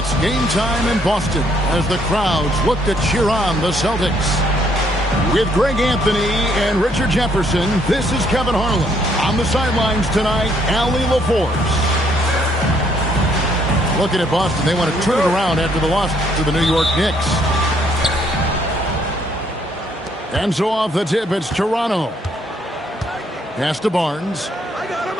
It's game time in Boston as the crowds look to cheer on the Celtics. With Greg Anthony and Richard Jefferson, this is Kevin Harlan. On the sidelines tonight, Allie LaForce. Looking at Boston, they want to turn it around after the loss to the New York Knicks. And so off the tip, it's Toronto. Pass to Barnes. I got him.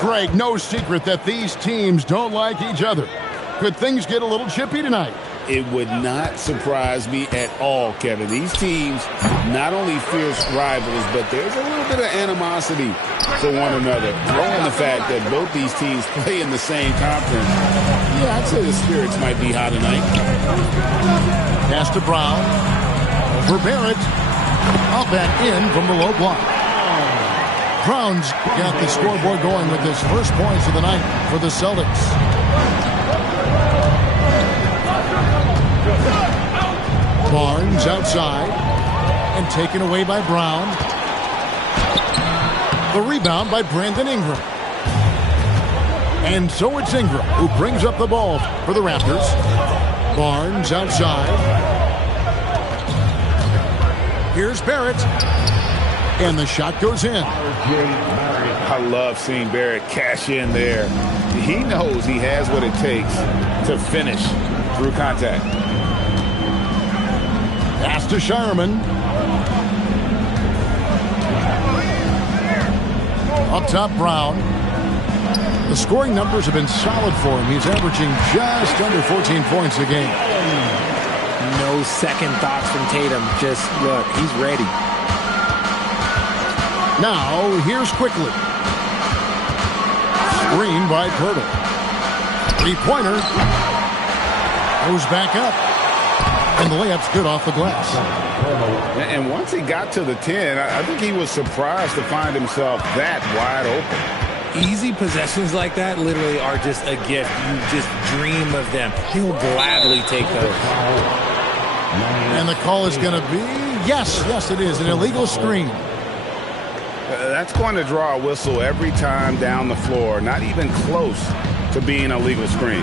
Greg, no secret that these teams don't like each other. Could things get a little chippy tonight? It would not surprise me at all, Kevin. These teams, not only fierce rivals, but there's a little bit of animosity for one another. Throw in the fact that both these teams play in the same conference. Yeah, I'd say the spirits might be high tonight. Pass to Brown. For Barrett. Up and in from the low block. Brown's got the scoreboard going with his first points of the night for the Celtics. Barnes outside and taken away by Brown. The rebound by Brandon Ingram. And so it's Ingram who brings up the ball for the Raptors. Barnes outside. Here's Barrett. And the shot goes in. I love seeing Barrett cash in there. He knows he has what it takes to finish through contact. Pass to Shireman. Up top, Brown. The scoring numbers have been solid for him. He's averaging just under 14 points a game. No second thoughts from Tatum. Just look, he's ready. Now, here's Quickly. Screen by Pirtle. Three-pointer. Goes back up. And the layup's good off the glass. And once he got to the 10, I think he was surprised to find himself that wide open. Easy possessions like that literally are just a gift. You just dream of them. He'll gladly take those. And the call is going to be, yes, it is, an illegal screen. That's going to draw a whistle every time down the floor. Not even close to being a legal screen.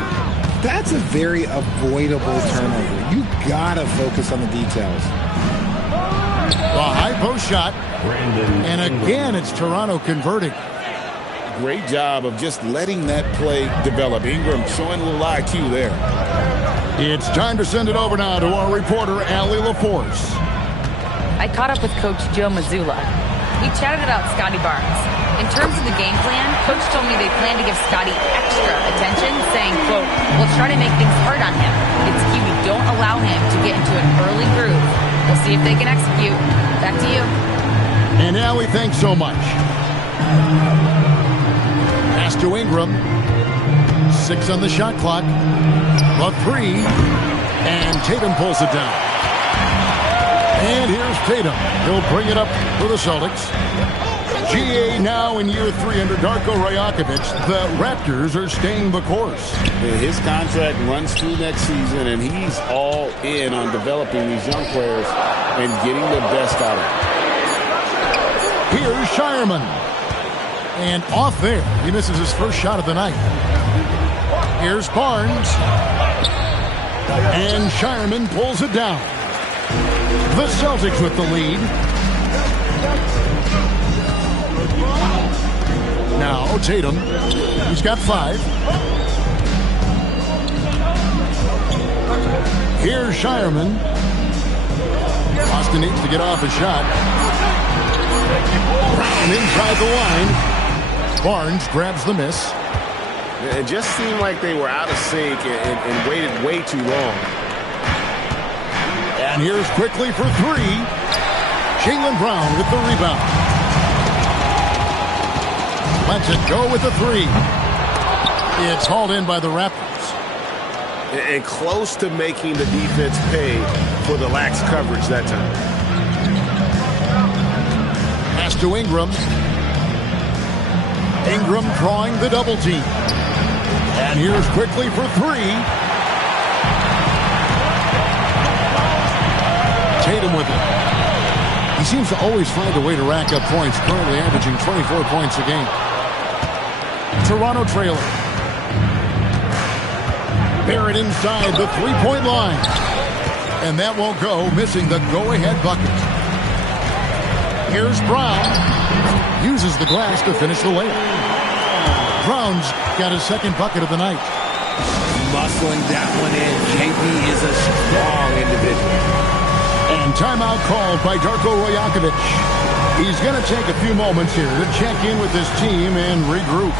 That's a very avoidable turnover. You gotta focus on the details. A high post shot. And again, it's Toronto converting. Great job of just letting that play develop. Ingram showing a little IQ there. It's time to send it over now to our reporter, Allie LaForce. I caught up with Coach Joe Mazzulla. We chatted about Scotty Barnes. In terms of the game plan, Coach told me they plan to give Scotty extra attention, saying, quote, we'll try to make things hard on him. It's key we don't allow him to get into an early groove. We'll see if they can execute. Back to you. And Allie, thanks so much. Pass to Ingram. 6 on the shot clock. A 3. And Tatum pulls it down. And here's Tatum. He'll bring it up for the Celtics. GA now in year 3 under Darko Rajakovic. The Raptors are staying the course. His contract runs through next season, and he's all in on developing these young players and getting the best out of them. Here's Shireman. And off there. He misses his first shot of the night. Here's Barnes. And Shireman pulls it down. The Celtics with the lead. Now Tatum. He's got 5. Here's Shireman. Boston needs to get off a shot. And inside the line. Barnes grabs the miss. It just seemed like they were out of sync and waited way too long. And here's Quickly for 3. Jaylen Brown with the rebound. Lets it go with the 3. It's hauled in by the Raptors. And close to making the defense pay for the lax coverage that time. Pass to Ingram. Ingram drawing the double team. And here's Quickly for 3. Tatum with it. He seems to always find a way to rack up points, currently averaging 24 points a game. Toronto trailer. Barrett inside the three-point line. And that won't go, missing the go-ahead bucket. Here's Brown. Uses the glass to finish the layup. Brown's got his second bucket of the night. Muscling that one in. JB is a strong individual. And timeout called by Darko Rajakovic. He's going to take a few moments here to check in with his team and regroup.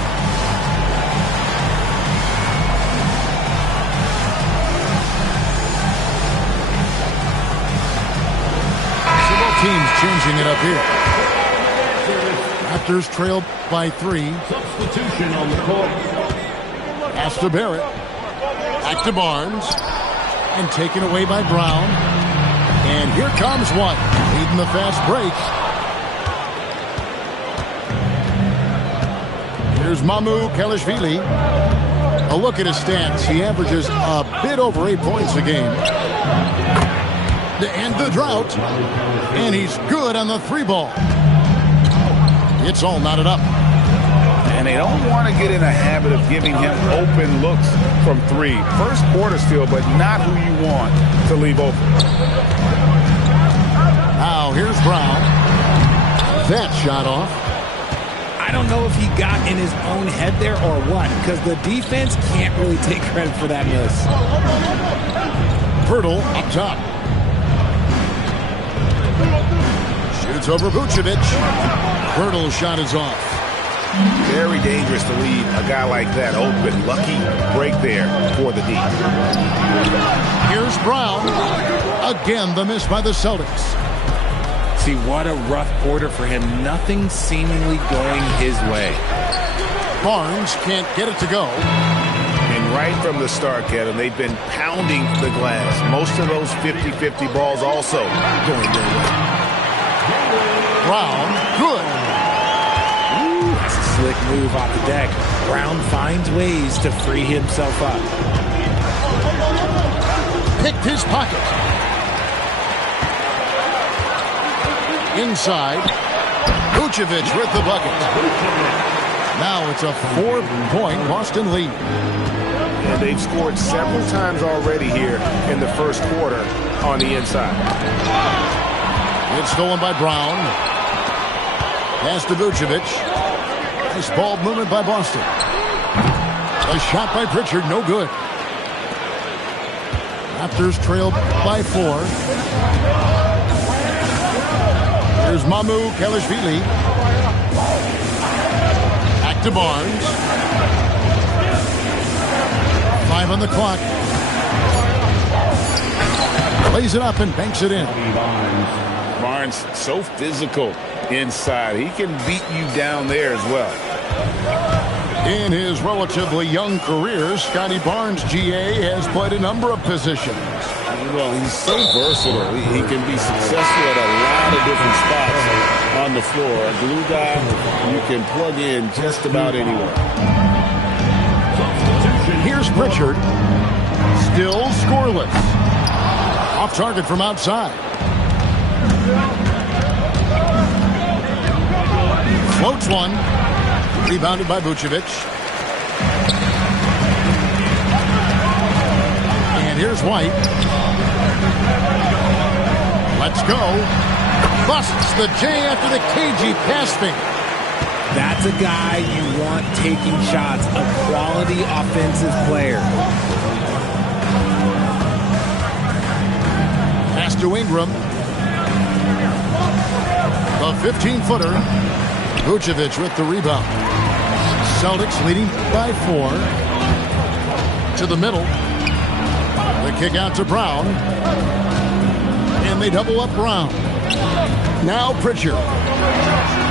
Teams changing it up here. Raptors trailed by 3. Substitution on the court. Pass to Barrett. Back to Barnes. And taken away by Brown. And here comes one. Leading the fast break. Here's Mamu Kelishvili. A look at his stats. He averages a bit over 8 points a game. To end the drought. And he's good on the 3-ball. It's all knotted up. And they don't want to get in a habit of giving him open looks from 3. First quarter still, but not who you want to leave open. Now here's Brown. That shot off. I don't know if he got in his own head there or what, because the defense can't really take credit for that miss. Pirtle up top. Shoots over Vucevic. Pirtle's shot is off. Very dangerous to leave a guy like that open. Lucky break there for the D. Here's Brown. Again, the miss by the Celtics. See, what a rough quarter for him. Nothing seemingly going his way. Barnes can't get it to go. And right from the start, Kevin, they've been pounding the glass. Most of those 50-50 balls also going their way. Brown, good. Ooh, that's a slick move off the deck. Brown finds ways to free himself up. Picked his pocket. Inside. Vucevic with the bucket. Now it's a 4-point Boston lead. And they've scored several times already here in the first quarter on the inside. It's stolen by Brown. Pass to Vucevic. Nice ball movement by Boston. A shot by Pritchard, no good. Raptors trailed by 4. Here's Mamu Kelishvili. Back to Barnes. 5 on the clock. Lays it up and banks it in. Barnes so physical inside. He can beat you down there as well. In his relatively young career, Scotty Barnes, GA, has played a number of positions. Well, he's so versatile. He can be successful at a lot of different spots on the floor. A glue guy you can plug in just about anywhere. Here's Pritchard. Still scoreless. Off target from outside. Floats one. Rebounded by Vucevic. And here's White. Let's go. Busts the J after the cagey pass fake. That's a guy you want taking shots. A quality offensive player. Pass to Ingram. The 15-footer. Vucevic with the rebound. Celtics leading by 4. To the middle. The kick out to Brown. And they double up Brown. Now Pritchard.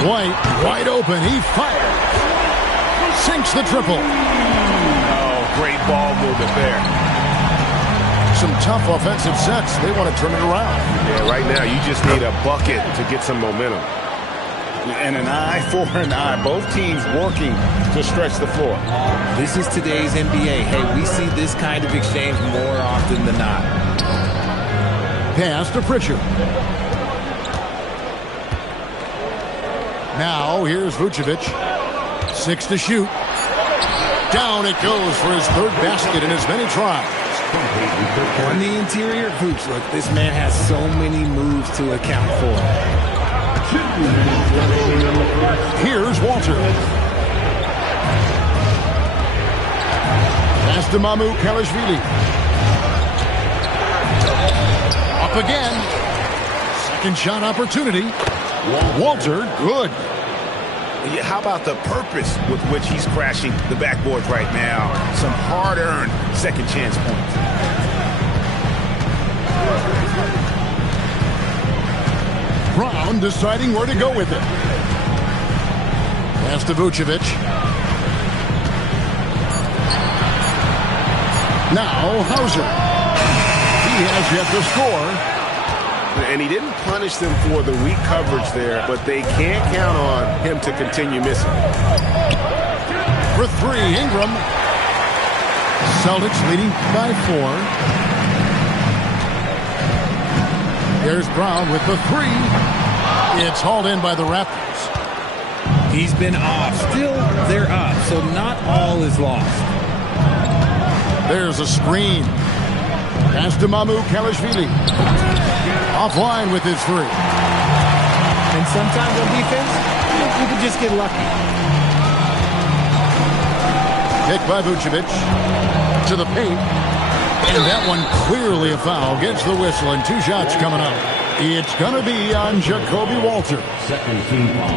White wide open. He fires. Sinks the triple. Oh, great ball movement there. Some tough offensive sets. They want to turn it around. Yeah, right now you just need a bucket to get some momentum. And an eye for an eye. Both teams working to stretch the floor. This is today's NBA. Hey, we see this kind of exchange more often than not. Pass to Pritchard. Now here's Vucevic. 6 to shoot. Down it goes for his third basket in as many tries. On the interior, Hoops, look, this man has so many moves to account for. Here's Walter. Pass to Mamu Kalashvili. Up again. Second shot opportunity. Walter, good. How about the purpose with which he's crashing the backboards right now? Some hard-earned second chance points. Brown deciding where to go with it. Pass to Vucevic. Now Hauser. He has yet to score. And he didn't punish them for the weak coverage there, but they can't count on him to continue missing. For three, Ingram. Celtics leading by 4. There's Brown with the three. It's hauled in by the Raptors. He's been off. Still, they're up, so not all is lost. There's a screen. Pass to Mamu Kalashvili. Offline with his three. And sometimes on defense, you can just get lucky. Pick by Vucevic. To the paint. And that one clearly a foul. Gets the whistle and 2 shots coming up. It's going to be on Jacoby Walter.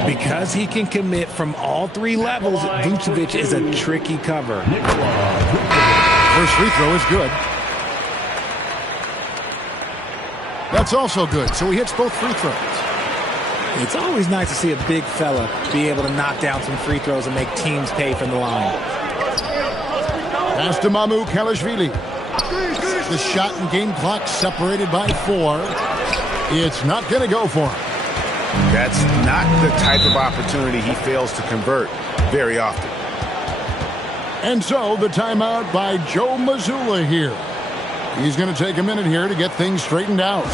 Because he can commit from all 3 levels, Vucevic is a tricky cover. First free throw is good. That's also good, so he hits both free throws. It's always nice to see a big fella be able to knock down some free throws and make teams pay from the line. Pass to Mamu Kalashvili. The shot and game clock separated by 4. It's not going to go for him. That's not the type of opportunity he fails to convert very often. And so the timeout by Joe Mazzulla here. He's going to take a minute here to get things straightened out.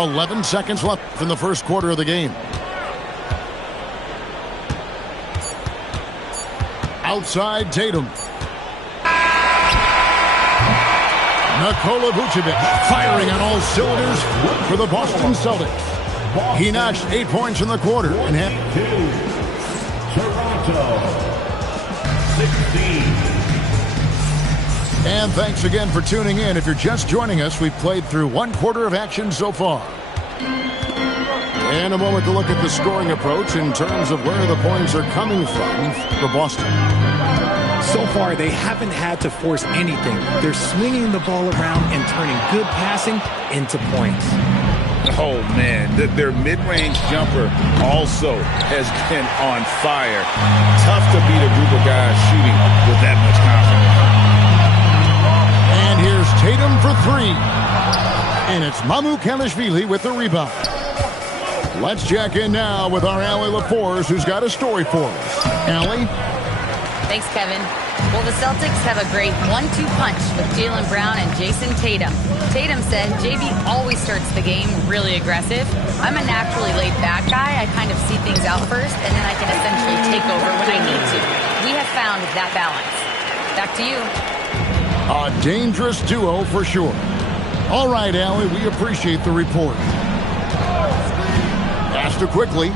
11 seconds left in the first quarter of the game. Outside Tatum. Nikola Vucevic firing on all cylinders for the Boston Celtics. He notched 8 points in the quarter and had Toronto 16. And thanks again for tuning in. If you're just joining us, we've played through 1 quarter of action so far. And a moment to look at the scoring approach in terms of where the points are coming from for Boston. So far, they haven't had to force anything. They're swinging the ball around and turning good passing into points. Oh, man, their mid-range jumper also has been on fire. Tough to beat a group of guys shooting with that much confidence. And here's Tatum for 3. And it's Mamu Kalashvili with the rebound. Let's check in now with our Allie LaForce, who's got a story for us. Allie? Thanks, Kevin. Well, the Celtics have a great 1-2 punch with Jaylen Brown and Jason Tatum. Tatum said, JB always starts the game really aggressive. I'm a naturally laid-back guy. I kind of see things out first, and then I can essentially take over when I need to. We have found that balance. Back to you. A dangerous duo for sure. All right, Allie, we appreciate the report. Pass to quickly.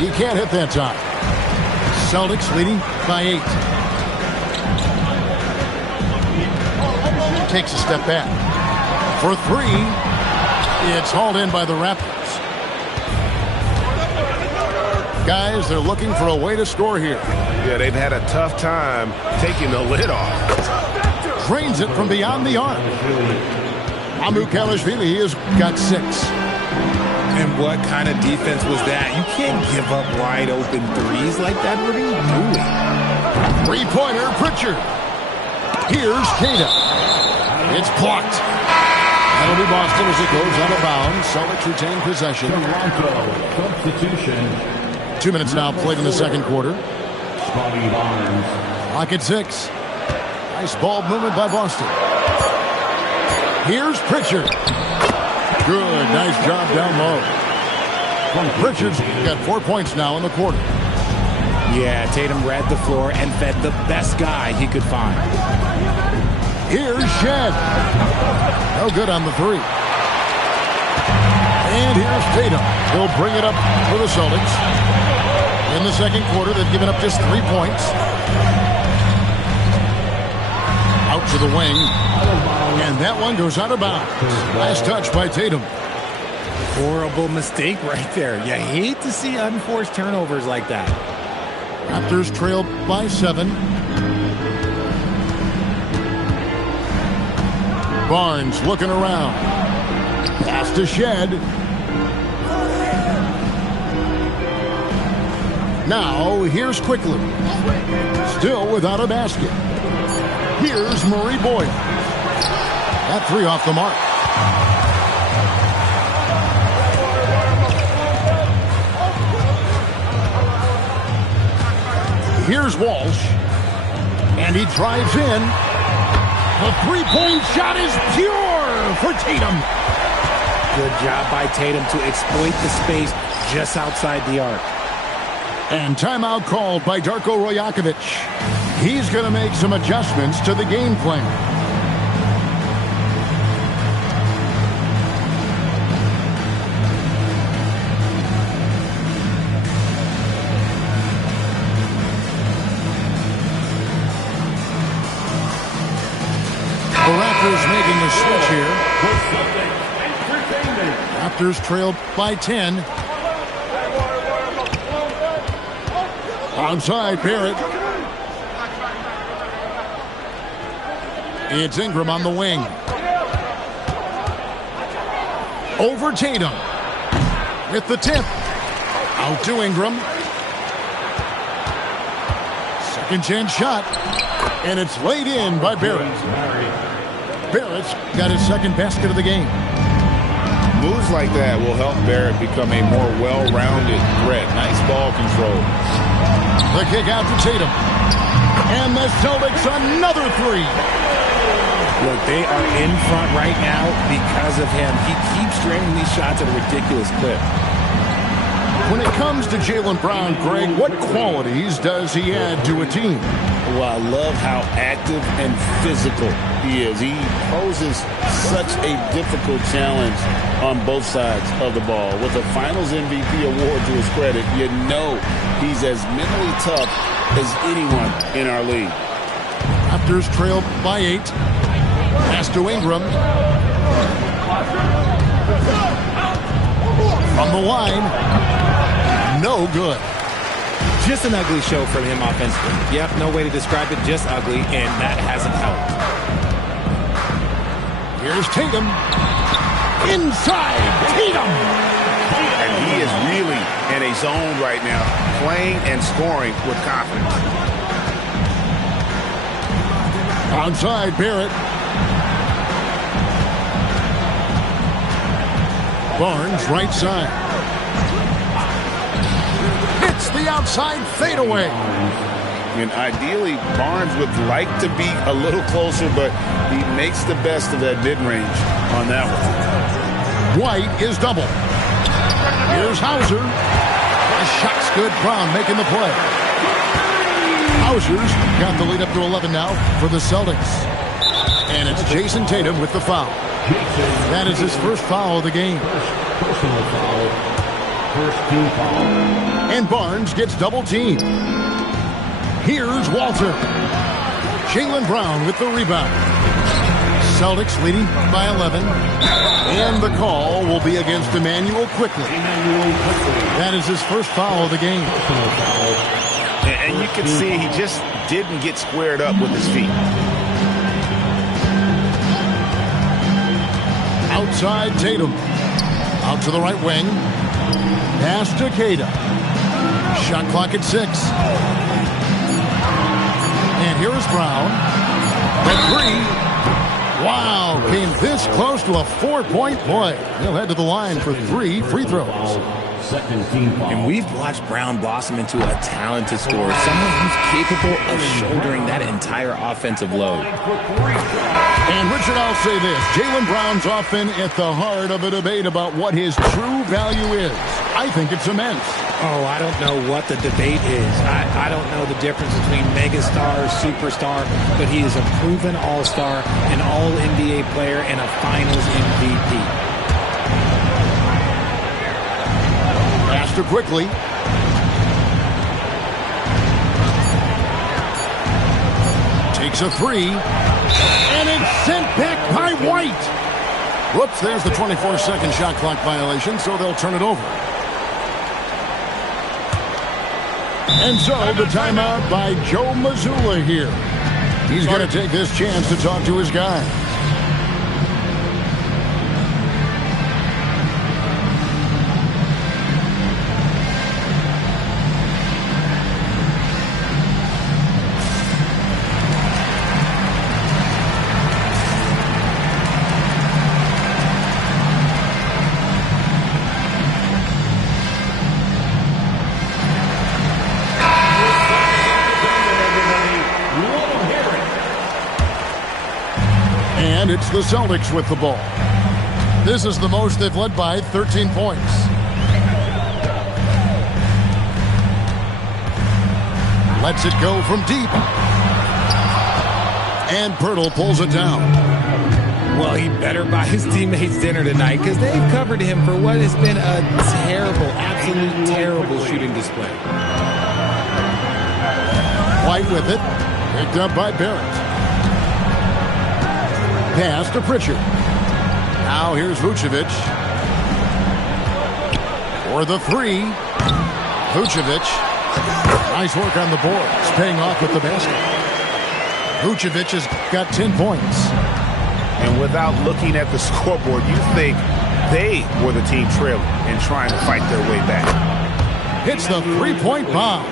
He can't hit that time. Celtics leading by 8. Takes a step back. For 3, it's hauled in by the Raptors. Guys, they're looking for a way to score here. Yeah, they've had a tough time taking the lid off. Drains it from beyond the arc. Mamu Kalashvili has got 6. And what kind of defense was that? You can't give up wide open threes like that. What are you doing? Three-pointer, Pritchard. Here's Kata. It's blocked. That'll be Boston as it goes out of bounds. Celtics retain possession. Toronto, substitution. 2 minutes now played in the second quarter. Scotty Barnes. Clock at 6. Nice ball movement by Boston. Here's Pritchard. Good, nice job down low. Pritchard's got 4 points now in the quarter. Yeah, Tatum read the floor and fed the best guy he could find. Here's Shed. No good on the three. And here's Tatum. He'll bring it up for the Celtics. In the second quarter, they've given up just 3 points. Out to the wing. And that one goes out of bounds. Last touch by Tatum. Horrible mistake right there. You hate to see unforced turnovers like that. Raptors trail by 7. Barnes looking around. Pass to Shed. Now, here's Quickly. Still without a basket. Here's Murray Boyle. That three off the mark. Here's Walsh. And he drives in. The three-point shot is pure for Tatum. Good job by Tatum to exploit the space just outside the arc. And timeout called by Darko Rajakovic. He's going to make some adjustments to the game plan. The Raptors making the switch here. Raptors trailed by 10. Outside, Barrett. It's Ingram on the wing. Over Tatum. With the tip. Out to Ingram. Second chance shot. And it's laid in by Barrett. Barrett's got his second basket of the game. Moves like that will help Barrett become a more well-rounded threat. Nice ball control. The kick out to Tatum. And the Celtics another three. Look, they are in front right now because of him. He keeps draining these shots at a ridiculous clip. When it comes to Jaylen Brown, Greg, what qualities does he add to a team? Well, I love how active and physical he is. He poses such a difficult challenge on both sides of the ball. With a Finals MVP award to his credit, you know he's as mentally tough as anyone in our league. Raptors trail by 8. Pass to Ingram. From the line. No good. Just an ugly show from him offensively. Yep, no way to describe it, just ugly, and that hasn't helped. Here's Tatum. Inside, Tatum! And he is really in a zone right now, playing and scoring with confidence. Outside, Barrett. Barnes, right side. Hits the outside fadeaway. And ideally, Barnes would like to be a little closer, but he makes the best of that mid-range on that one. White is double. Here's Hauser. The shot's good. Brown making the play. Hauser's got the lead up to 11 now for the Celtics. And it's Jason Tatum with the foul. That is his first foul of the game. Personal foul. First team foul. And Barnes gets double teamed. Here's Walter. Jaylen Brown with the rebound. Celtics leading by 11. And the call will be against Emmanuel Quickly. That is his first foul of the game. And you can see he just didn't get squared up with his feet. Outside Tatum. Out to the right wing. Pass to Kata. Shot clock at 6. And here is Brown. The three. Wow, came this close to a 4-point play. He'll head to the line for 3 free throws. Second team foul. And we've watched Brown blossom into a talented scorer, someone who's capable of shouldering that entire offensive load. And Richard, I'll say this. Jaylen Brown's often at the heart of a debate about what his true value is. I think it's immense. Oh, I don't know what the debate is. I don't know the difference between megastar, superstar, but he is a proven all-star, an all-NBA player, and a finals MVP. Faster quickly. Takes a three. And it's sent back by White. Whoops, there's the 24-second shot clock violation, so they'll turn it over. And so the timeout by Joe Mazzulla here. He's going to take this chance to talk to his guys. And it's the Celtics with the ball. This is the most they've led by 13 points. Lets it go from deep. And Pirtle pulls it down. Well, he better buy his teammates dinner tonight because they've covered him for what has been a terrible, absolute terrible shooting display. White with it. Picked up by Barrett. Pass to Pritchard. Now here's Vucevic. For the three. Vucevic. Nice work on the boards. Paying off with the basket. Vucevic has got 10 points. And without looking at the scoreboard, you think they were the team trailing and trying to fight their way back. Hits the three-point bomb.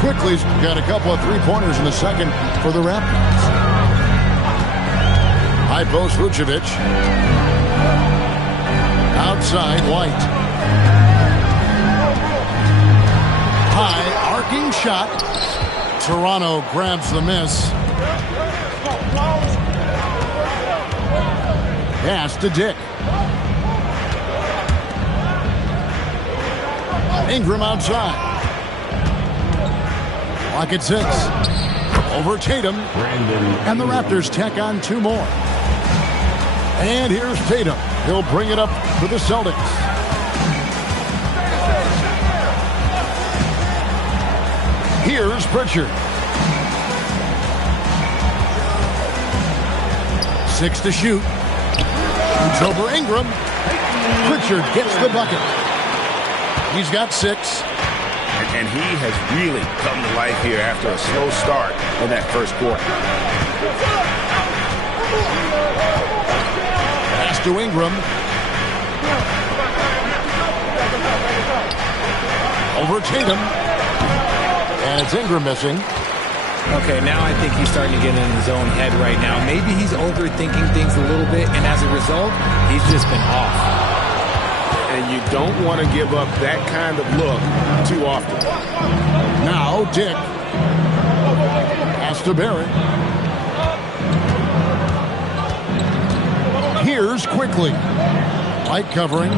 Quickly's got a couple of three-pointers in the second for the Raptors. High post Vucevic. Outside White. High arcing shot. Toronto grabs the miss. Pass to Dick. Ingram outside. Clock at 6. Over Tatum. And the Raptors tack on 2 more. And here's Tatum. He'll bring it up for the Celtics. Here's Pritchard. 6 to shoot. Shoots over Ingram. Pritchard gets the bucket. He's got 6. And he has really come to life here after a slow start in that first quarter. Pass to Ingram. Over Tatum. And it's Ingram missing. Okay, now I think he's starting to get in his own head right now. Maybe he's overthinking things a little bit, and as a result, he's just been off. And you don't want to give up that kind of look too often. Now Dick. Pass to Barrett. Here's Quickly. Light covering.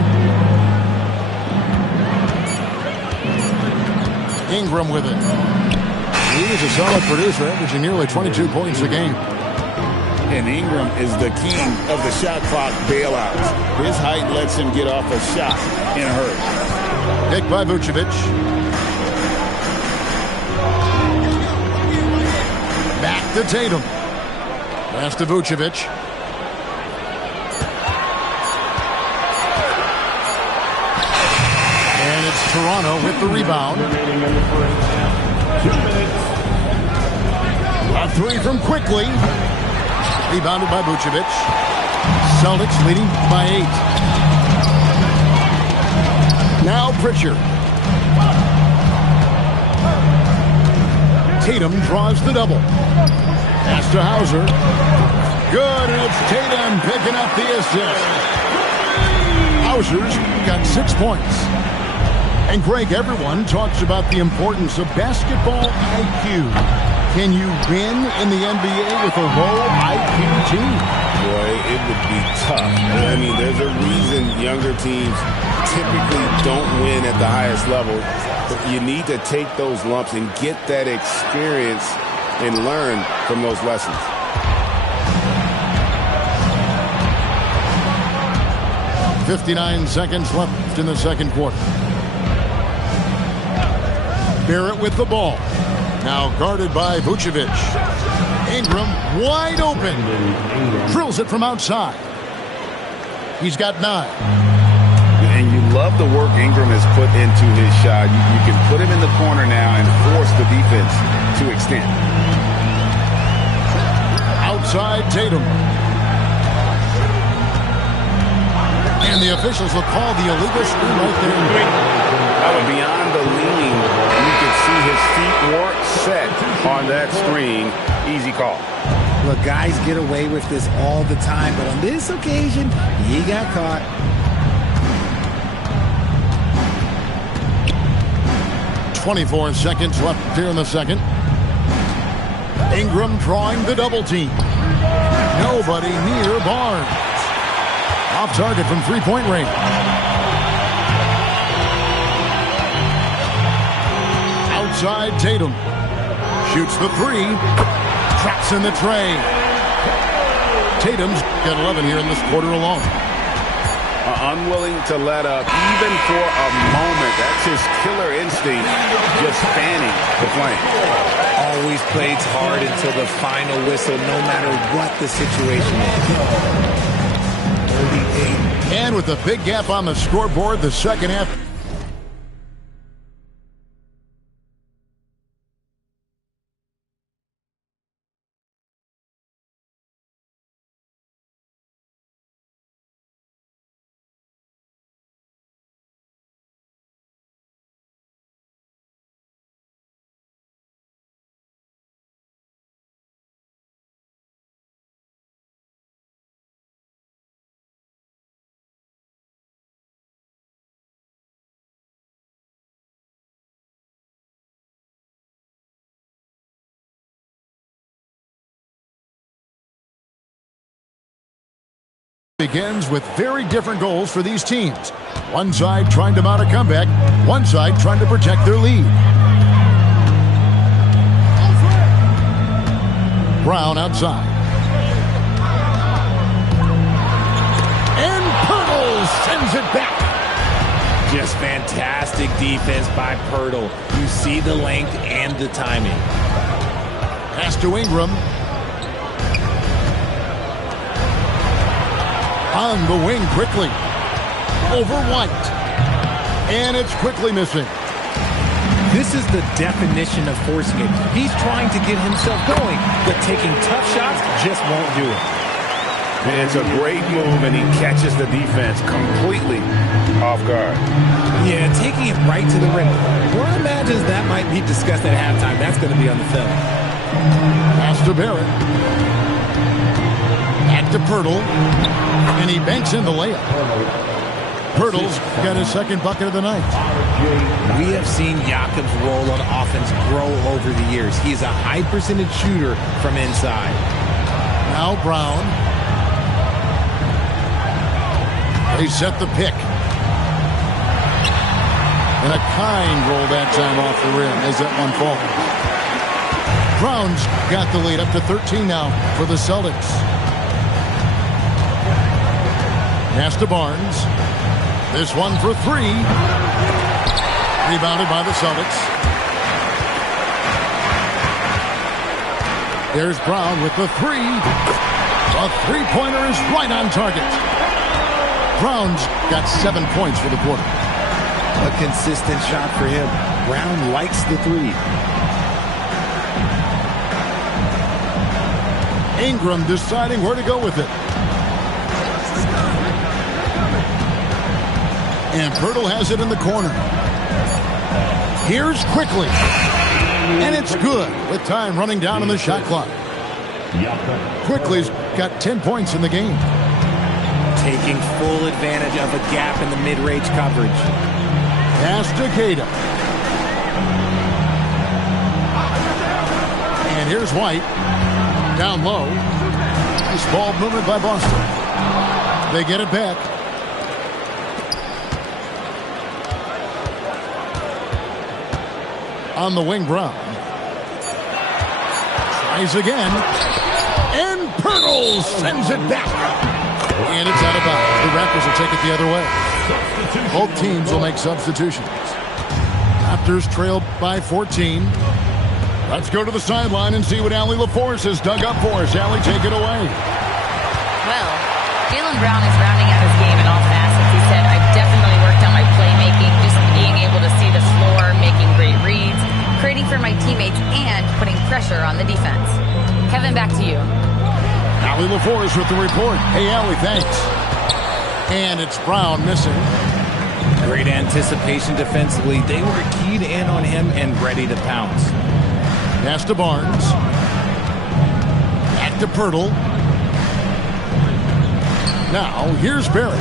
Ingram with it. He is a solid producer, averaging nearly 22 points a game. And Ingram is the king of the shot clock bailouts. His height lets him get off a shot in a hurry. Pick by Vucevic. Back to Tatum. Pass to Vucevic. And it's Toronto with the rebound. A three from Quickly. Rebounded by Vucevic. Celtics leading by 8. Now Pritchard. Tatum draws the double. Pass to Hauser. Good, and it's Tatum picking up the assist. Hauser's got 6 points. And Greg, everyone talks about the importance of basketball IQ. Can you win in the NBA with a low IQ team? Boy, it would be tough. I mean, there's a reason younger teams typically don't win at the highest level. But you need to take those lumps and get that experience and learn from those lessons. .59 seconds left in the second quarter. Barrett with the ball. Now guarded by Vucevic. Ingram wide open. Drills it from outside. He's got 9. And you love the work Ingram has put into his shot. You can put him in the corner now and force the defense to extend. Outside Tatum. And the officials will call the illegal screen right there. Beyond the leaning, you can see his feet weren't set on that screen. Easy call. Look, guys get away with this all the time, but on this occasion, he got caught. .24 seconds left here in the second. Ingram drawing the double team. Nobody near Barnes. Off target from three-point range. Outside Tatum. Shoots the 3. Traps in the tray. Tatum's got 11 here in this quarter alone. Unwilling to let up even for a moment. That's his killer instinct, just fanning the flame. Always plays hard until the final whistle, no matter what the situation is. And with a big gap on the scoreboard, the second half. Begins with very different goals for these teams. One side trying to mount a comeback, one side trying to protect their lead. Brown outside. And Pirtle sends it back. Just fantastic defense by Pirtle. You see the length and the timing. Pass to Ingram. On the wing quickly. Over White. And it's quickly missing. This is the definition of forcing it. He's trying to get himself going, but taking tough shots just won't do it. It's a great move, and he catches the defense completely off guard. Yeah, taking it right to the rim. One imagines that might be discussed at halftime. That's going to be on the film. Pass to Barrett. Back to Pirtle. And he banks in the layup. Pirtle's got his second bucket of the night. We have seen Jakob's role on offense grow over the years. He's a high percentage shooter from inside. Now Brown. They set the pick. And a kind roll that time off the rim as that one falls. Brown's got the lead up to 13 now for the Celtics. Pass to Barnes. This one for 3. Rebounded by the Celtics. There's Brown with the 3. A three-pointer is right on target. Brown's got 7 points for the quarter. A consistent shot for him. Brown likes the 3. Ingram deciding where to go with it. And Pirtle has it in the corner. Here's quickly. And it's good with time running down on the shot clock. Quickly's got 10 points in the game. Taking full advantage of a gap in the mid-range coverage. Pass to Gata. And here's White. Down low. This ball movement by Boston. They get it back. On the wing, Brown. Tries again. And Pirtle sends it back. And it's out of bounds. The Raptors will take it the other way. Both teams will make substitutions. Raptors trailed by 14. Let's go to the sideline and see what Allie LaForce has dug up for us. Allie, take it away. Well, Jaylen Brown is rounding out his game in all facets. He said, I've definitely worked on my playmaking, just being able to see the floor, making great reads, creating for my teammates, and putting pressure on the defense. Kevin, back to you. Allie LaForce with the report. Hey, Allie, thanks. And it's Brown missing. Great anticipation defensively. They were keyed in on him and ready to pounce. Pass to Barnes. Back to Pirtle. Now, here's Barrett.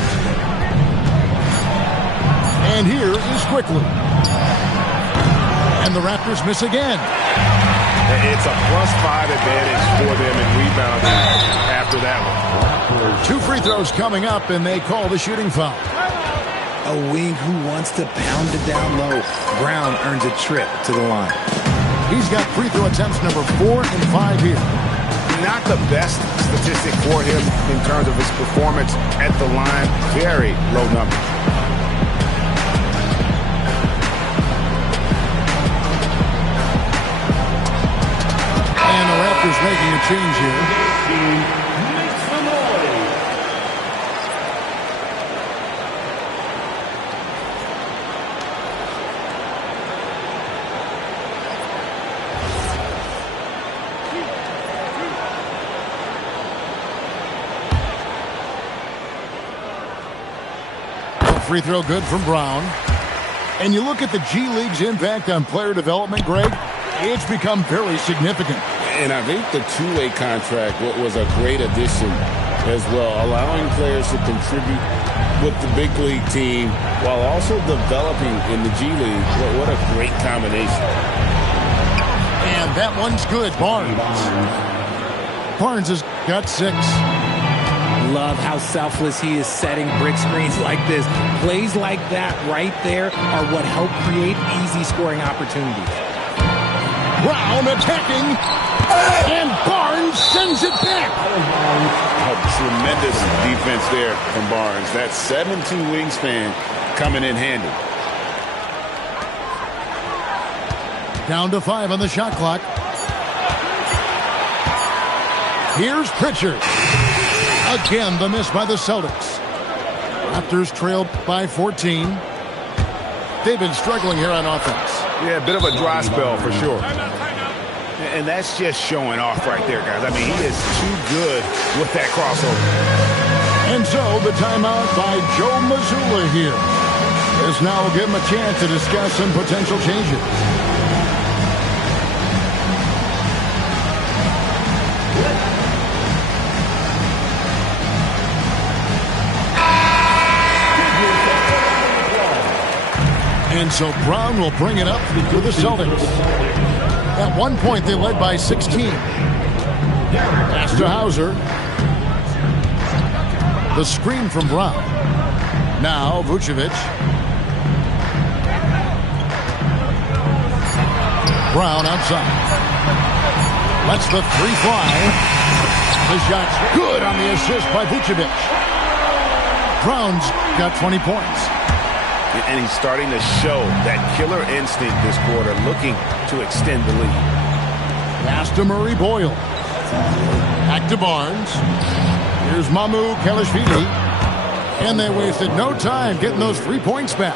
And here is Quickly. And the Raptors miss again. It's a +5 advantage for them in rebounding after that one. 2 free throws coming up, and they call the shooting foul. A wing who wants to pound it down low. Brown earns a trip to the line. He's got free throw attempts number 4 and 5 here. Not the best statistic for him in terms of his performance at the line. Very low number. And the Raptors making a change here. Free throw good from Brown. And you look at the G League's impact on player development, Greg, it's become very significant. And I think the two-way contract was a great addition as well, allowing players to contribute with the big league team while also developing in the G League. What a great combination. And that one's good. Barnes has got 6. Love how selfless he is setting brick screens like this. Plays like that right there are what help create easy scoring opportunities. Brown attacking, and Barnes sends it back. A tremendous defense there from Barnes. That 7'2" wingspan coming in handy. Down to 5 on the shot clock. Here's Pritchard. Again, the miss by the Celtics. Raptors trailed by 14. They've been struggling here on offense. Yeah, a bit of a dry spell for sure. And that's just showing off right there, guys. I mean, he is too good with that crossover. And so the timeout by Joe Mazzulla here. This now will give him a chance to discuss some potential changes. And so Brown will bring it up for the Celtics. At one point, they led by 16. Pass to Hauser. The screen from Brown. Now Vucevic. Brown outside. Lets the 3 fly. The shot's good on the assist by Vucevic. Brown's got 20 points. And he's starting to show that killer instinct this quarter, looking to extend the lead. Pass to Murray Boyle. Back to Barnes. Here's Mamu Kelishvili. And they wasted no time getting those 3 points back.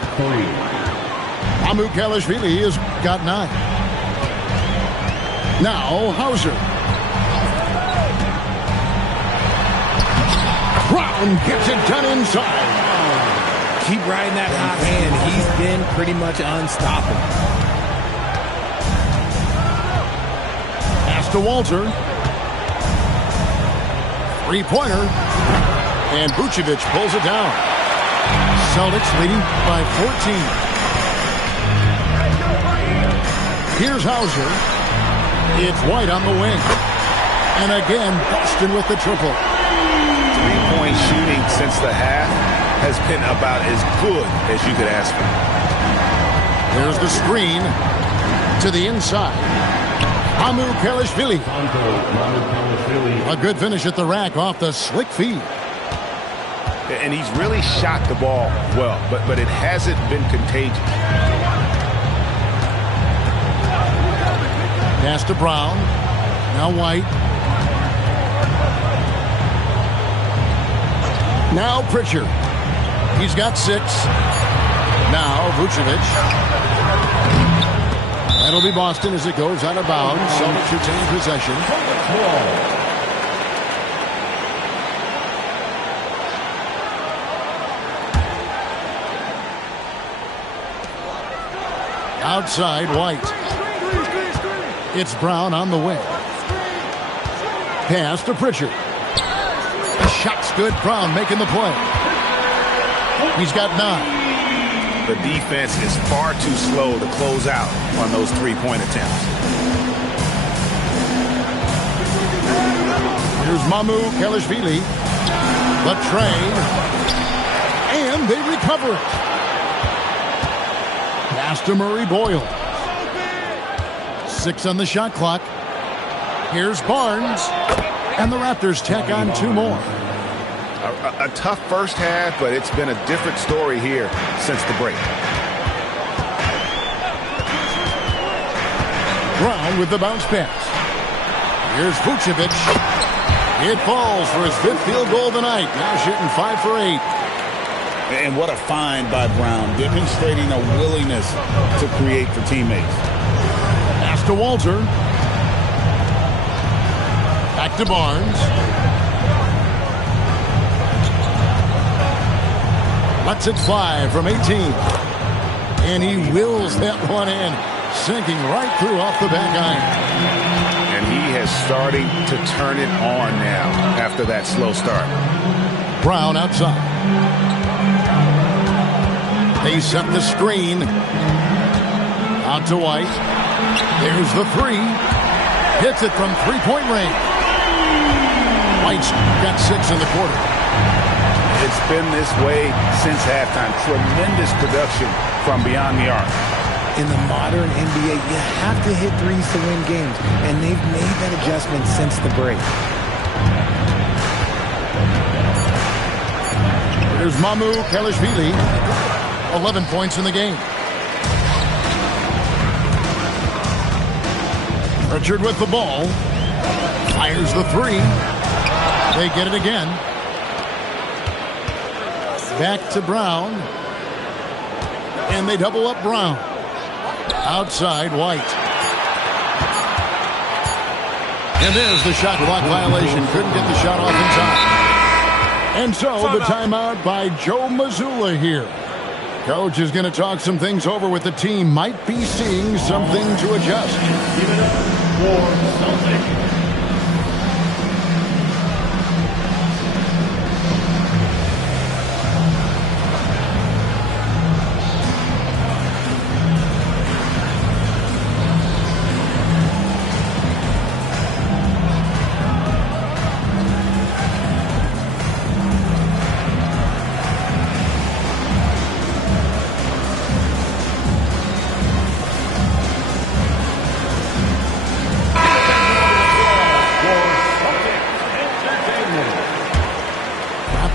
Mamu Kelishvili has got 9. Now Hauser. Brown gets it done inside. Keep riding that hot hand. He's been pretty much unstoppable. to Walter. Three-pointer. And Vucevic pulls it down. Celtics leading by 14. Here's Hauser. It's White on the wing. And again, Boston with the triple. Three-point shooting since the half has been about as good as you could ask for. There's the screen to the inside. Hamu Kelishvili. A good finish at the rack off the slick feed. And he's really shot the ball well, but it hasn't been contagious. Pass to Brown. Now White. Now Pritchard. He's got 6. Now Vucevic. That'll be Boston as it goes out of bounds. Celtics retain possession. Outside, White. It's Brown on the wing. Pass to Pritchard. The shot's good. Brown making the play. He's got 9. The defense is far too slow to close out on those three-point attempts. Here's Mamu Kelishvili. The train. And they recover it. Pass to Murray Boyle. 6 on the shot clock. Here's Barnes. And the Raptors tack on 2 more. A tough first half, but it's been a different story here since the break. Brown with the bounce pass. Here's Vucevic. It falls for his 5th field goal of the night. Now shooting 5 for 8. And what a find by Brown, demonstrating a willingness to create for teammates. Pass to Walter. Back to Barnes. Lets it fly from 18. And he wills that one in, sinking right through off the back iron. And he has starting to turn it on now after that slow start. Brown outside. They set the screen. Out to White. There's the 3. Hits it from 3-point range. White's got 6 in the quarter. It's been this way since halftime. Tremendous production from beyond the arc. In the modern NBA, you have to hit threes to win games, and they've made that adjustment since the break. There's Mamu Kelishvili. 11 points in the game. Pritchard with the ball. Fires the 3. They get it again. Back to Brown. And they double up Brown. Outside, White. And there's the shot clock violation. Couldn't get the shot off in time. And so the timeout by Joe Mazzulla here. Coach is going to talk some things over with the team. Might be seeing something to adjust. Give it up for Celtics.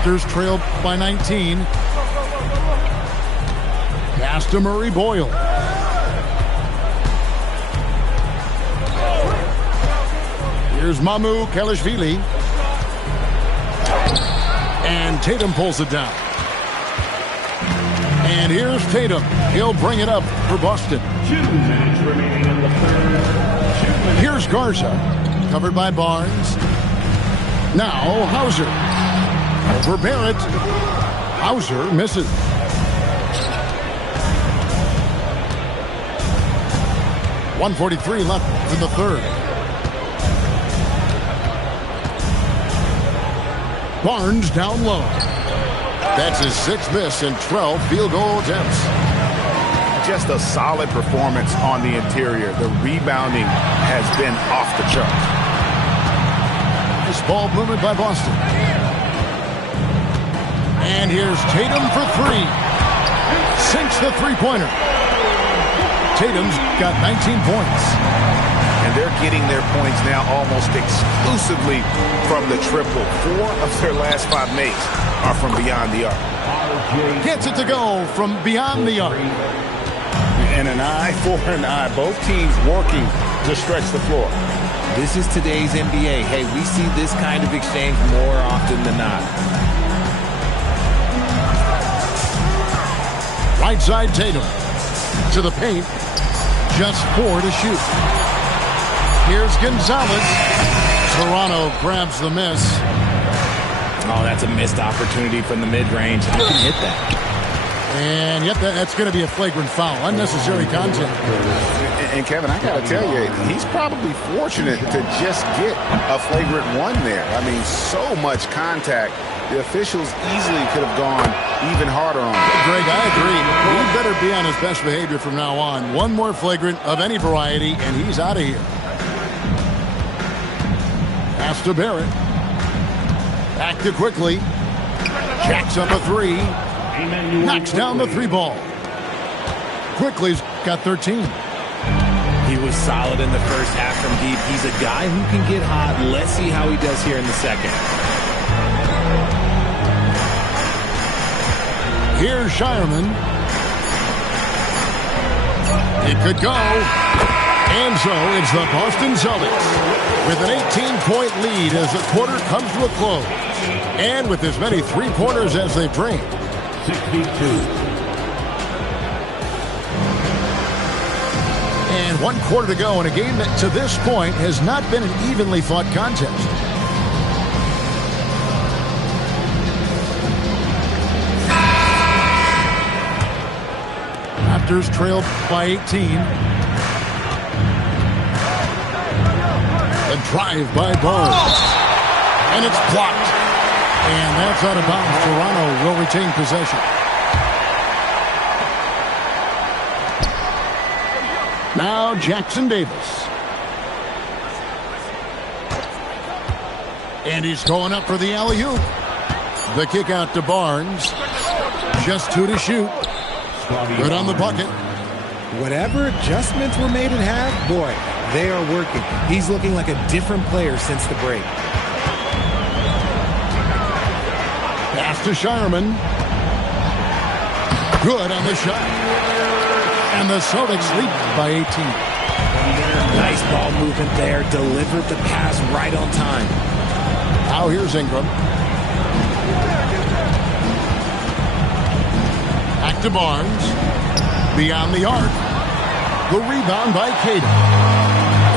Raptors trail by 19. Pass to Murray Boyle. Here's Mamu Kelishvili. And Tatum pulls it down. And here's Tatum. He'll bring it up for Boston. 2 minutes remaining in the third. Here's Garza. Covered by Barnes. Now Hauser. Over Barrett. Hauser misses. .143 left in the third. Barnes down low. That's his 6th miss and 12 field goal attempts. Just a solid performance on the interior. The rebounding has been off the charts. This ball movement by Boston. And here's Tatum for 3. Sinks the three-pointer. Tatum's got 19 points. And they're getting their points now almost exclusively from the triple. 4 of their last 5 makes are from beyond the arc. Gets it to go from beyond the arc. And an eye for an eye. Both teams working to stretch the floor. This is today's NBA. Hey, we see this kind of exchange more often than not. Right side Tatum. To the paint. Just 4 to shoot. Here's Gonzalez. Toronto grabs the miss. Oh, that's a missed opportunity from the mid-range. You can hit that. And yet that's going to be a flagrant foul. Unnecessary contact. And Kevin, I got to tell you, he's probably fortunate to just get a flagrant 1 there. I mean, so much contact. The officials easily could have gone even harder on him. Greg, I agree. He better be on his best behavior from now on. One more flagrant of any variety, and he's out of here. Pass to Barrett. Back to Quickly. Jacks up a 3. Knocks down the 3 ball. Quickly's got 13. He was solid in the first half from deep. He's a guy who can get hot. Let's see how he does here in the second. Here's Shireman. It could go. And so it's the Boston Celtics with an 18-point lead as the quarter comes to a close. And with as many three-pointers as they've drained. 62. And 1 quarter to go in a game that to this point has not been an evenly fought contest. Raptors trail by 18. A drive by Barnes. And it's blocked. And that's out of bounds. Toronto will retain possession. Now Jackson Davis. And he's going up for the alley-oop. The kick out to Barnes. Just 2 to shoot. Good on the bucket. Whatever adjustments were made at half, boy, they are working. He's looking like a different player since the break. Pass to Shireman. Good on the shot. And the Celtics lead by 18. Nice ball movement there. Delivered the pass right on time. Now here's Ingram. Back to Barnes. Beyond the arc. The rebound by Caden.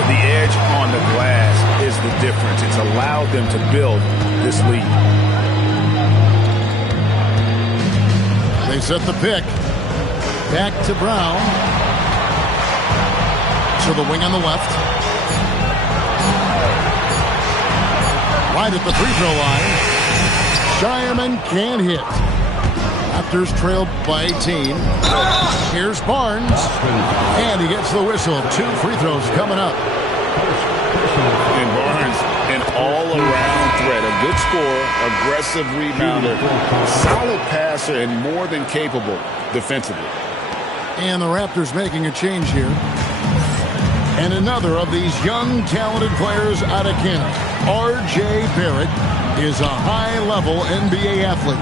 The edge on the glass is the difference. It's allowed them to build this lead. They set the pick. Back to Brown. To the wing on the left. Right at the free throw line. Shireman can't hit. Raptors trail by 18. Here's Barnes. And he gets the whistle. 2 free throws coming up. And Barnes, an all-around threat. A good scorer, aggressive rebounder, solid passer, and more than capable defensively. And the Raptors making a change here. And another of these young, talented players out of Canada. R.J. Barrett is a high-level NBA athlete.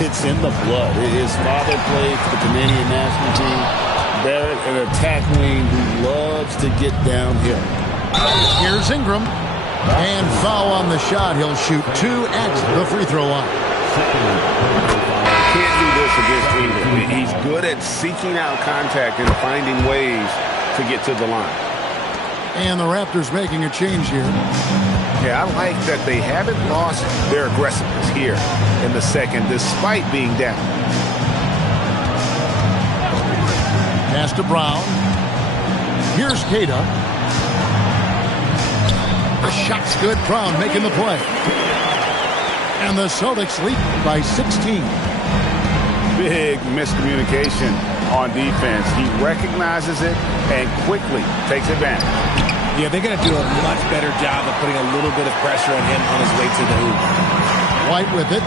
It's in the blood. His father played for the Canadian national team. Barrett, an attack wing who loves to get downhill. Here's Ingram. And foul on the shot. He'll shoot 2 at the free throw line. Can't do this against Ingram. He's good at seeking out contact and finding ways to get to the line. And the Raptors making a change here. Yeah, I like that they haven't lost their aggressiveness here in the second, despite being down. Pass to Brown. Here's Keita. The shot's good. Brown making the play. And the Celtics lead by 16. Big miscommunication on defense. He recognizes it and quickly takes advantage. Yeah, they're going to do a much better job of putting a little bit of pressure on him on his way to the hoop. White with it.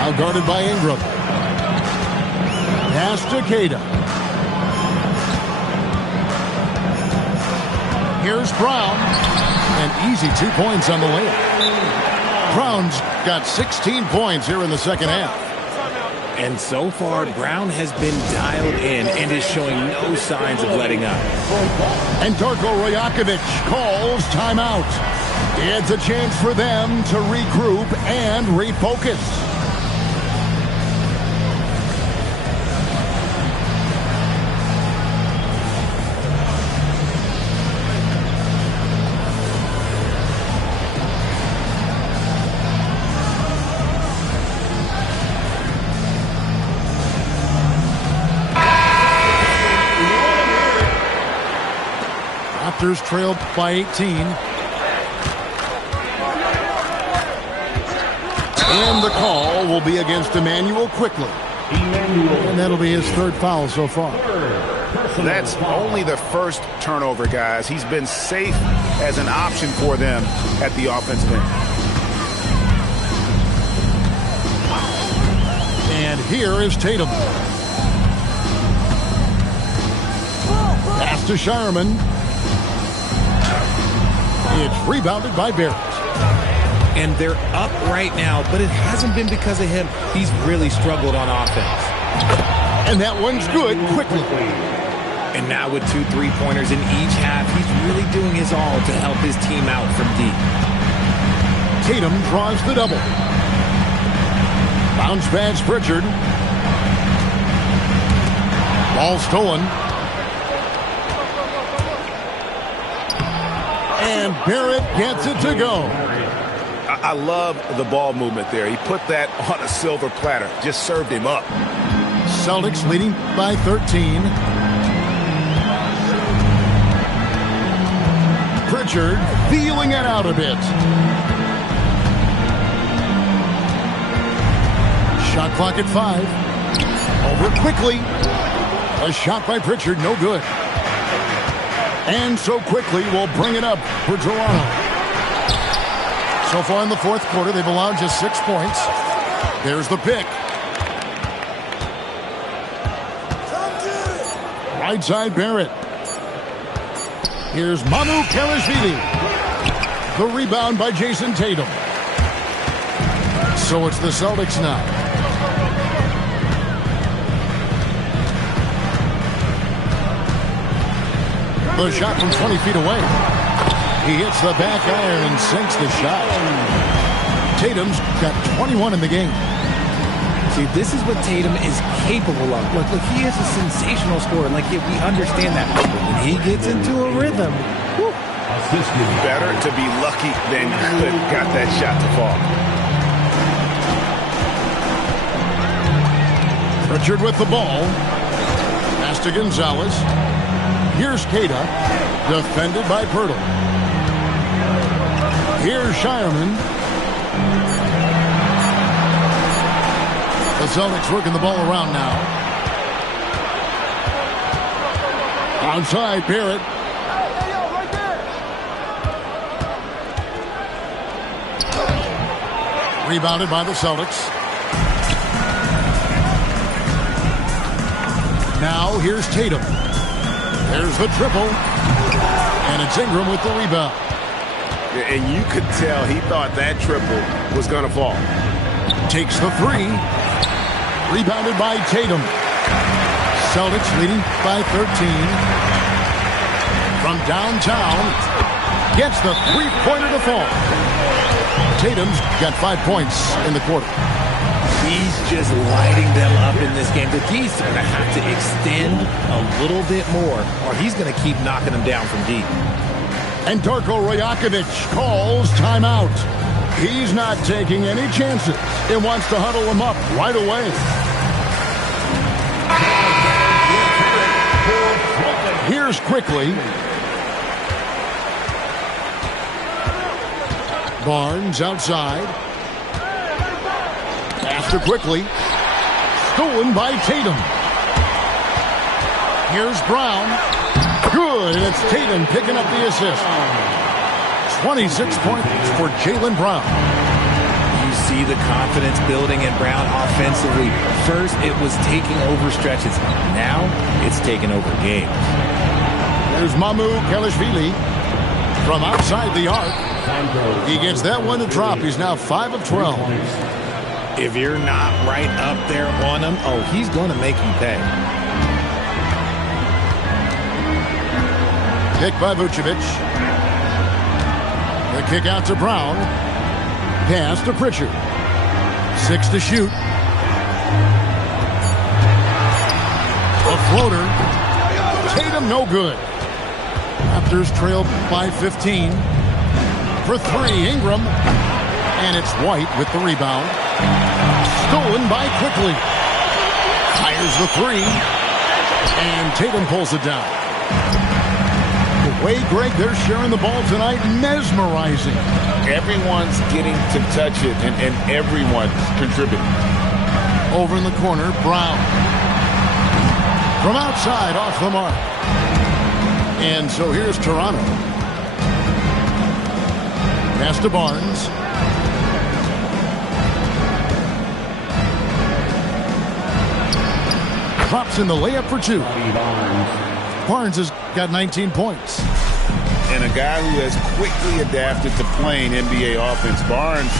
Now guarded by Ingram. Pass to Keita. Here's Brown. An easy 2 points on the layup. Brown's got 16 points here in the second half. And so far, Brown has been dialed in and is showing no signs of letting up. And Darko Rajakovic calls timeout. It's a chance for them to regroup and refocus. Raptors trailed by 18. And the call will be against Emmanuel quickly. And that'll be his third foul so far. That's only the first turnover, guys. He's been safe as an option for them at the offensive end. And here is Tatum. Pass to Shireman. It's rebounded by Barrett. And they're up right now, but it hasn't been because of him. He's really struggled on offense. And that one's good quickly. And now with 2 3-pointers in each half, he's really doing his all to help his team out from deep. Tatum draws the double. Bounce pass Pritchard. Ball stolen. And Barrett gets it to go. I love the ball movement there. He put that on a silver platter. Just served him up. Celtics leading by 13. Pritchard feeling it out a bit. Shot clock at 5. Over quickly. A shot by Pritchard, no good. And so quickly we'll bring it up for Toronto. So far in the fourth quarter, they've allowed just 6 points. There's the pick. Right side Barrett. Here's Manu Kelishvili. The rebound by Jason Tatum. So it's the Celtics now. The shot from 20 feet away. He hits the back iron and sinks the shot. Tatum's got 21 in the game. See, this is what Tatum is capable of. Look, he is a sensational scorer. Like, we understand that. But when he gets into a rhythm, whew. Better to be lucky than good. Got that shot to fall. Pritchard with the ball. Pass to Gonzalez. Here's Keita. Defended by Pirtle. Here's Shireman. The Celtics working the ball around now. Outside, Barrett. Rebounded by the Celtics. Now here's Tatum. There's the triple. And it's Ingram with the rebound. And you could tell he thought that triple was going to fall. Takes the 3. Rebounded by Tatum. Celtics leading by 13. From downtown. Gets the 3-pointer to fall. Tatum's got 5 points in the quarter. He's just lighting them up in this game. But he's going to have to extend a little bit more, or he's going to keep knocking them down from deep. And Darko Rajakovic calls timeout. He's not taking any chances. He wants to huddle them up right away. Here's quickly. Barnes outside. to Quickly. Stolen by Tatum. Here's Brown. Good, and it's Tatum picking up the assist. 26 points for Jaylen Brown. You see the confidence building in Brown offensively. First, it was taking over stretches. Now, it's taking over games. There's Mamu Kelishvili from outside the arc. He gets that one to drop. He's now 5 of 12. If you're not right up there on him, oh, he's going to make you pay. Kick by Vucevic. The kick out to Brown. Pass to Pritchard. 6 to shoot. A floater. Tatum no good. Raptors trailed by 15. For 3, Ingram. And it's White with the rebound. Stolen by Quickly. Fires the 3. And Tatum pulls it down. The way, Greg, they're sharing the ball tonight, mesmerizing. Everyone's getting to touch it, and everyone's contributing. Over in the corner, Brown. From outside, off the mark. And so here's Toronto. Pass to Barnes. Drops in the layup for 2. Barnes has got 19 points. And a guy who has quickly adapted to playing NBA offense, Barnes,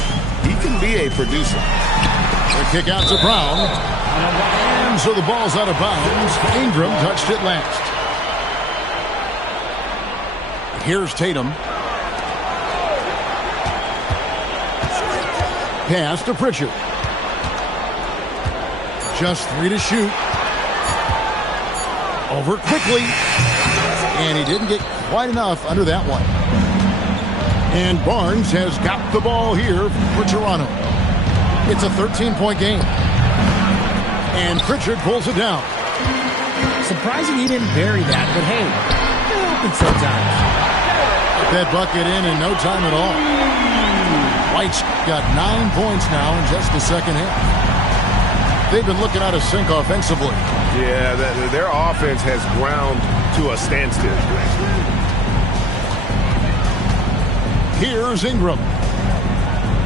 he can be a producer. The kick out to Brown. And so the ball's out of bounds. Ingram touched it last. Here's Tatum. Pass to Pritchard. Just 3 to shoot. Over Quickly. And he didn't get quite enough under that one. And Barnes has got the ball here for Toronto. It's a 13-point game. And Pritchard pulls it down. Surprising he didn't bury that, but hey, it happens sometimes. That bucket in no time at all. White's got 9 points now in just the second half. They've been looking out of sync offensively. Yeah, their offense has ground to a standstill. Here's Ingram.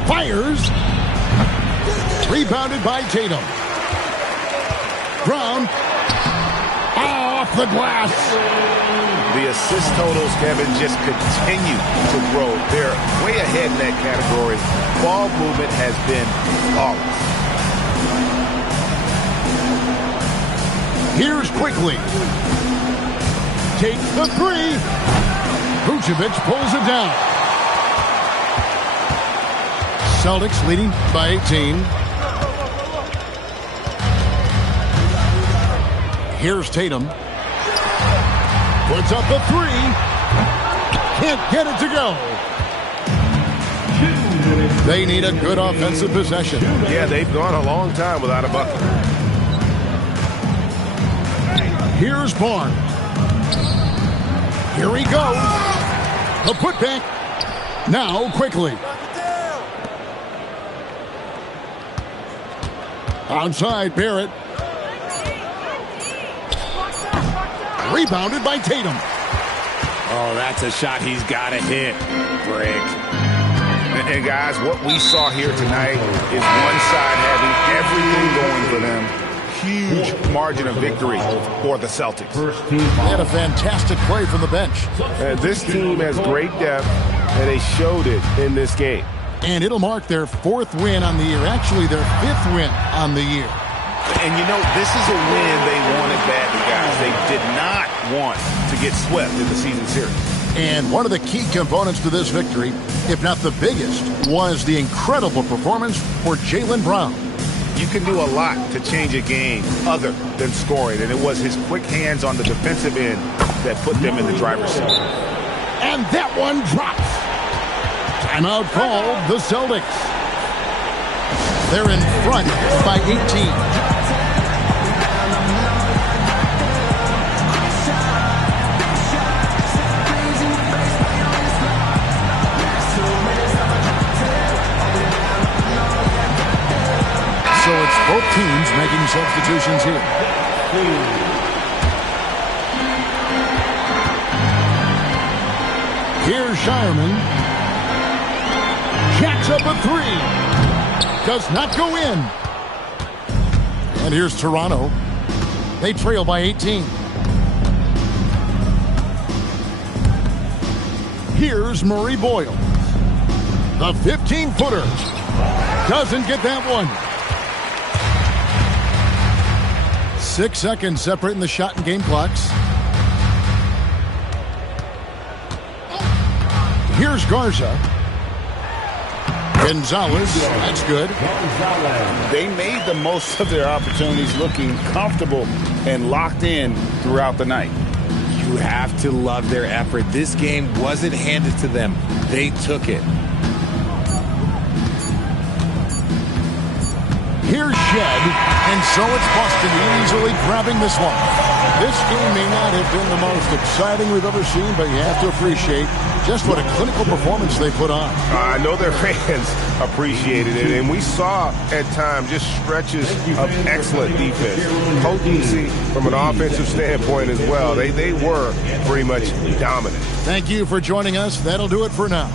Fires. Rebounded by Tatum. Brown. Off the glass. The assist totals, Kevin, just continue to grow. They're way ahead in that category. Ball movement has been flawless. Here's Quickly. Takes the 3. Vucevic pulls it down. Celtics leading by 18. Here's Tatum. Puts up the 3. Can't get it to go. They need a good offensive possession. Yeah, they've gone a long time without a bucket. Here's Barnes. Here he goes. A putback. Now Quickly. Outside, Barrett. Rebounded by Tatum. Oh, that's a shot he's got to hit, Greg. And guys, what we saw here tonight is one side having everything going for them. Huge margin of victory for the Celtics. They had a fantastic play from the bench. This team has great depth, and they showed it in this game. And it'll mark their 4th win on the year. Actually, their 5th win on the year. And, you know, this is a win they wanted badly, guys. They did not want to get swept in the season series. And one of the key components to this victory, if not the biggest, was the incredible performance for Jaylen Brown. You can do a lot to change a game other than scoring, and it was his quick hands on the defensive end that put them in the driver's seat. And that one drops. Timeout called the Celtics. They're in front by 18. So it's both teams making substitutions here. Here's Shireman. Jacks up a three. Does not go in. And here's Toronto. They trail by 18. Here's Murray Boyle. The 15-footer. Doesn't get that one. 6 seconds separating the shot and game clocks. Here's Garza. Gonzalez. That's good. They made the most of their opportunities, looking comfortable and locked in throughout the night. You have to love their effort. This game wasn't handed to them. They took it. Here's Shed, and so it's Boston easily grabbing this one. This game may not have been the most exciting we've ever seen, but you have to appreciate just what a clinical performance they put on. I know their fans appreciated it, and we saw at times just stretches of excellent defense. Potency from an offensive standpoint as well. They were pretty much dominant. Thank you for joining us. That'll do it for now.